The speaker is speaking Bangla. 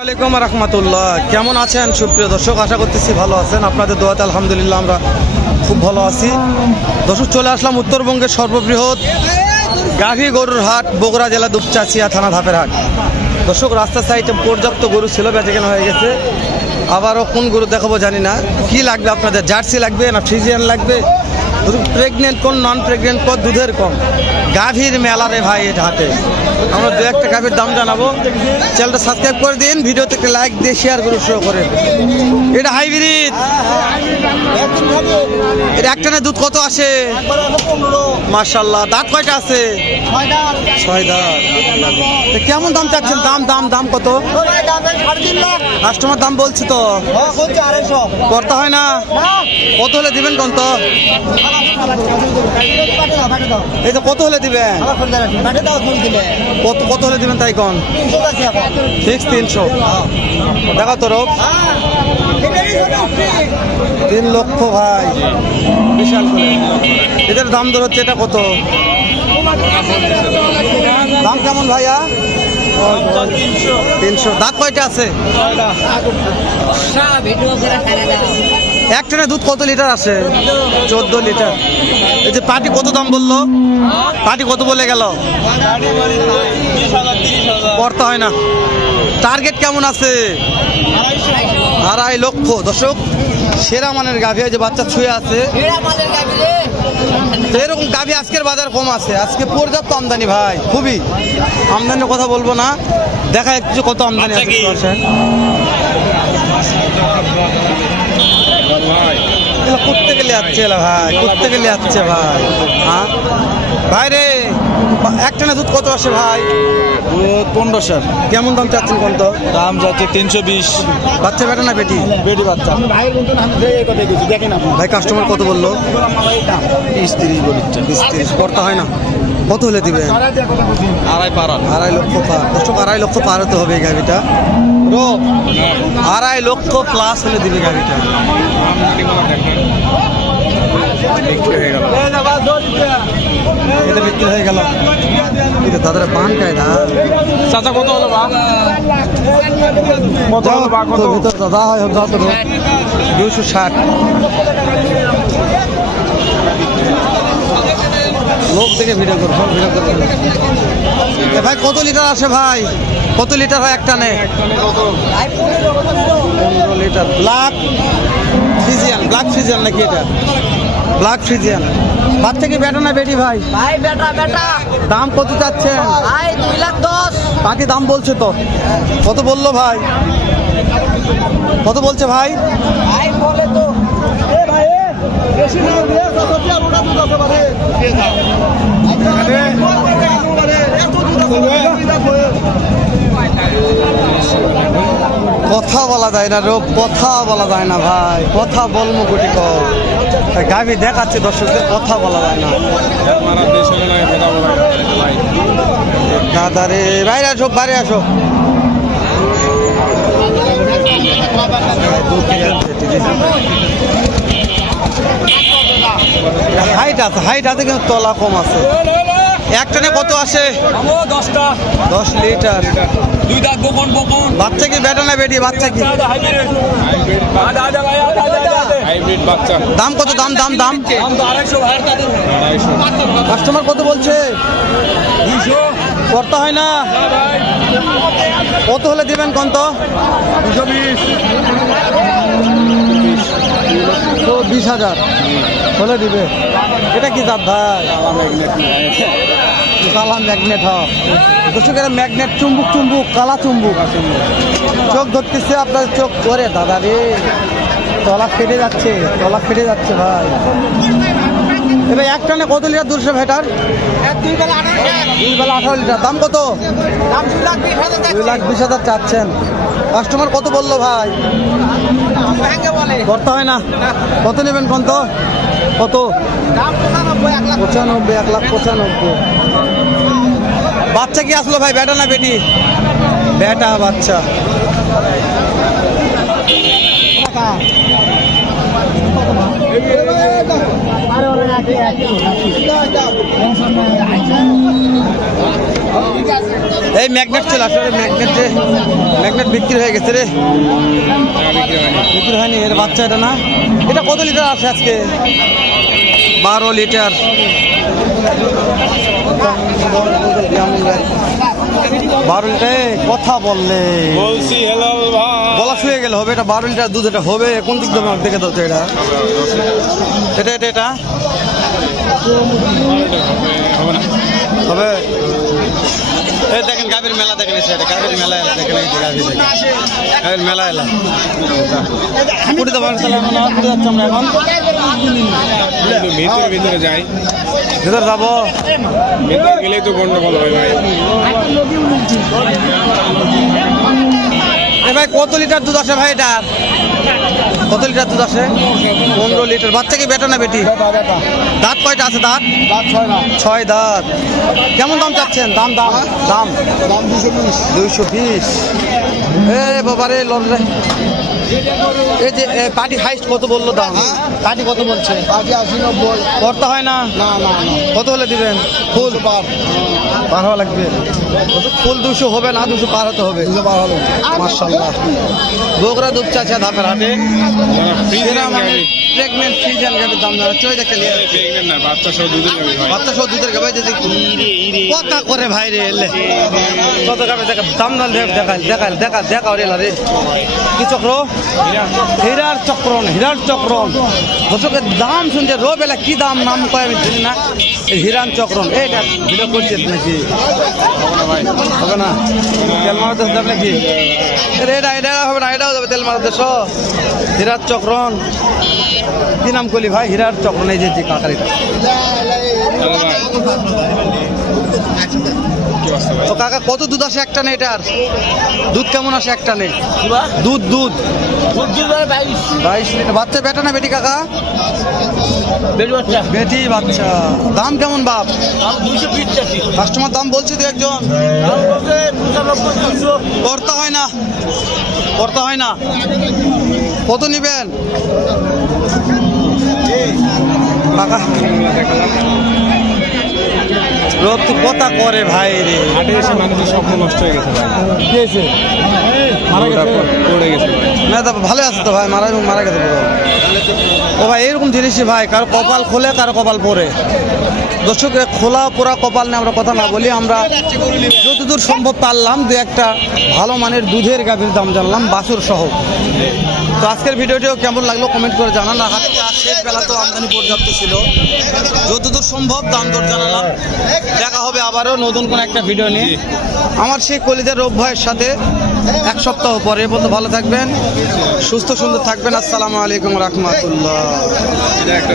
আসসালামু আলাইকুম রহমতুল্লাহ। কেমন আছেন সুপ্রিয় দর্শক? আশা করতেছি ভালো আছেন। আপনাদের দোয়াতে আলহামদুলিল্লাহ আমরা খুব ভালো আছি। দর্শক, চলে আসলাম উত্তরবঙ্গের সর্ববৃহৎ গাভী গরুর হাট, বগুড়া জেলা দুপচাচিয়া থানা ধাপের হাট। দর্শক, রাস্তার সাইডে পর্যাপ্ত গরু ছিল, বেচাকেনা হয়ে গেছে। আবারও কোন গরু দেখাবো জানি না। কি লাগবে আপনাদের? জার্সি লাগবে না ফ্রিজিয়ান লাগবে? প্রেগনেন্ট কোন, নন প্রেগনেন্ট কোন, দুধের কম? গাভীর মেলা রে ভাই এটা হাটে। আমরা দু একটা গাভীর দাম জানাবো। চ্যানেলটা সাবস্ক্রাইব করে দিন, ভিডিওতে একটা লাইক দিয়ে শেয়ার করে শুরু করেন। এটা হাইব্রিড, এটা একটানে দুধ কত আসে? মাশাআল্লাহ। দাঁত কয়টা আছে? 6 দাঁত। কেমন দাম চাচ্ছেন? দাম কত? কাস্টমার দাম বলছি তো, করতে হয় না? কত হলে দিবেন কোন? তো এই তো কত হলে দিবেন? কত হলে দিবেন তাই কোন? ফিক্স 300। দেখা তো রোগ 3 লক্ষ ভাই, বিশাল করে। এদের দাম দর হচ্ছে, এটা কত দাম? কেমন ভাইয়া? 300। দাঁত কয়টা আছে? একটানে দুধ কত লিটার আসে? 14 লিটার। এই যে পাটি কত দাম বললো? পাটি কত বলে গেল? করতে হয় না। টার্গেট কেমন আছে? 2.5 লক্ষ। দর্শক, সেরা মানের গাভী, যে বাচ্চা ছুঁয়ে আছে, এরকম গাভী আজকের বাজার কম আছে। আজকে পর্যাপ্ত আমদানি ভাই, খুবই আমদানির কথা বলবো না, দেখা একটু কত আমদানি আছে। করতে গেলে যাচ্ছে ভাই, করতে গেলে যাচ্ছে ভাই। হ্যাঁ ভাই রে, একটানে দুধ কত আসে ভাই? 1500। কেমন দাম চাচ্ছেন কোন? তো দাম যাচ্ছে 320। বাচ্চা বেটা না বেটি? বেটি বাচ্চা। ভাই কাস্টমার কত বললো? 30 বলিচ্ছে। 30 করতে হয় না। কত হলে দিবেন? 2.5 লক্ষ পার। দর্শক, 2.5 লক্ষ পার হতে হবে এই গাড়িটা। 2.5 লক্ষ প্লাস হলে দিবে গাড়িটা। এটা বিক্রি হয়ে গেল। এটা দাদারা পান খায় না। চাচা কত হলো বা? ভিতর দাদা হয় 260। লোক দেখে ভিডিও করবো। ভাই কত লিটার আসে ভাই? কত লিটার হয় একটা নে? 15 লিটার। ব্ল্যাক ফ্রিজিয়ান নাকি এটা? Black Friesian. বাচ্চা কি বেটা না বেটি ভাই? ভাই বেটা। দাম কত চাচ্ছেন? ভাই 2,10,000। বাকি দাম বলছে তো, কত বললো ভাই? কত বলছে ভাই? ভাই বলে তো কথা বলা যায় না রোগ, কথা বলা যায় না ভাই, কথা বলবো কোটি কম। গাভী দেখাচ্ছে দর্শকদের, কথা বলা যায় না। দাদা রে, বাইরে আসো, বাইরে আসো। হাইট আছে কিন্তু তলা কম আছে। একটানে কত আসে? 10 লিটার। 2 দাঁত বকন। বাচ্চা কি বেটা না বেটি? বাচ্চা কি? হাইব্রিড বাচ্চা। দাম কত? দাম 250 কাস্টমার কত বলছে? 200 করতে হয় না। কত হলে দিবেন কোন? তো 220 তো 20,000 হলে দিবে। এটা কি জাত ভাই? কালা ম্যাগনেট। দর্শক, এটা ম্যাগনেট, চুম্বুক, কালা চুম্বুক। চোখ ধরতেছে আপনার, চোখ করে দাদা রে, তলা ফেটে যাচ্ছে ভাই। এবার একটানে কত লিটার দুধ ভেটার? 2 বেলা 18 লিটার। দাম কত? দাম 2,20,000 চাচ্ছেন। কাস্টমার কত বললো ভাই? ভাঙে বলে করতে হয় না। কত নেবেন কোন? তো কত? দাম 95 1,95,000। বাচ্চা কি আসলো ভাই, বেটা না বেটি? বেটা বাচ্চা। এই ম্যাগনেট চলে আসলে ম্যাগনেট বিক্রি হয়ে গেছে রে, বিক্রি হয়নি। এর বাচ্চা এটা না, এটা কত লিটার আছে আজকে? 12 লিটার। 12 লিটার কথা বললে বলছি হ্যালো ভাই। বলা শুয়ে গেলে হবে। এটা 12 লিটার দুধ, এটা হবে কোন দিক থেকে দেখে দাও তো। এটা এটা এটা এটা হবে না। হবে। এই দেখেন গাভীর মেলা দেখেন, এসে গাভীর মেলা এলা দেখেন, এই যে গাভীর দেখেন, গাভীর মেলা এলা কুড়িতে বাড়ি চালাম না, কুড়ি যাচ্ছি আমরা এখন। ভিতরে ভিতরে যাই, ভিতর যাবো। ভিতরে গেলেই তো গন্ডগোল হয় ভাই। এ ভাই কত লিটার দুধ আসে ভাই এটার? কত লিটার দুধ আসে? 15 লিটার। বাচ্চা কি বেটা না বেটি? দাঁত কয়টা আছে? দাঁত 6 দাঁত। কেমন দাম চাচ্ছেন? দাম দাম দাম 220। এ বাবারে লড়ে। এই যে পার্টি হাইস্ট কত বললো দাম? পার্টি কত বলছে? 80-90। করতে হয় না? না না কত হলে দিবেন? ফুল পার হওয়া লাগবে। ফুল 200 হবে না, 200 পার হতে হবে। মাশাআল্লাহ। বগুড়া দুধ চাচা ধাপের হাটে সেরা মানে প্রেগনেন্ট ফ্রিজিয়ান গাভীর দাম জানাচ্ছে। ওই দেখতে লিয়ে না, বাচ্চা সহ দুধের গাভী ভাই। বাচ্চা সহ দুধের গাভী যদি কথা করে ভাই রে এলে কত গাভী দেখা দাম না দেখাল দেখাল দেখা দেখা রে রে কি চক্র? হীরার চক্রন, হীরার চক্রন। দর্শকের দাম শুনতে রোবেলা কি দাম নাম কয় আমি জানি না। এই হীরান চক্রন এইটা ভিডিও করছে নাকি? হবে না, তেল মারা দেশ যাবে নাকি? এটা এটা হবে না, এটাও যাবে তেল মারা দেশ। হীরার চক্রন কি নাম করলি ভাই? হীরার চক্রন। এই যে কাকারিটা হ্যালো ভাই, কি অবস্থা ভাই? তো কাকা কত দুধ আসে একটা নে? এটার দুধ কেমন আসে একটা নে? দুধ দুধ 22 লিটার। বাচ্চা বেটা না বেটি কাকা? বেটি বাচ্চা। দাম কেমন বাপ? 220 কাস্টমার দাম বলছে দু একজন। করতে হয় না, করতে হয় না। কত নিবেন কাকা? রোদ তো কথা করে ভাই রে। হাটে এসে মানুষের স্বপ্ন নষ্ট হয়ে গেছে ভাই। কি হয়েছে? মারা গেছে? পড়ে গেছে ভাই। না তো ভালো আছে তো ভাই, মারা গেছে পুরো। ও ভাই এরকম জিনিসই ভাই, কারো কপাল খোলে কারো কপাল পরে। দর্শকের খোলা পোড়া কপাল নিয়ে আমরা কথা না বলি। আমরা যতদূর সম্ভব পারলাম দু একটা ভালো মানের দুধের গাভীর দাম জানলাম, বাছুর সহ। তো আজকের ভিডিওটিও কেমন লাগলো কমেন্ট করে জানান। আর হাতে শেষ বেলা তো আমদানি পর্যাপ্ত ছিল, যতদূর সম্ভব দাম দর জানালাম। দেখা হবে আবারও নতুন কোনো একটা ভিডিও নিয়ে আমার সেই কলিদের রূপ ভাইয়ের সাথে 1 সপ্তাহ পরে। এ পর্যন্ত ভালো থাকবেন, সুস্থ সুন্দর থাকবেন। আসসালামু আলাইকুম রহমতুল্লাহ। এটা একটা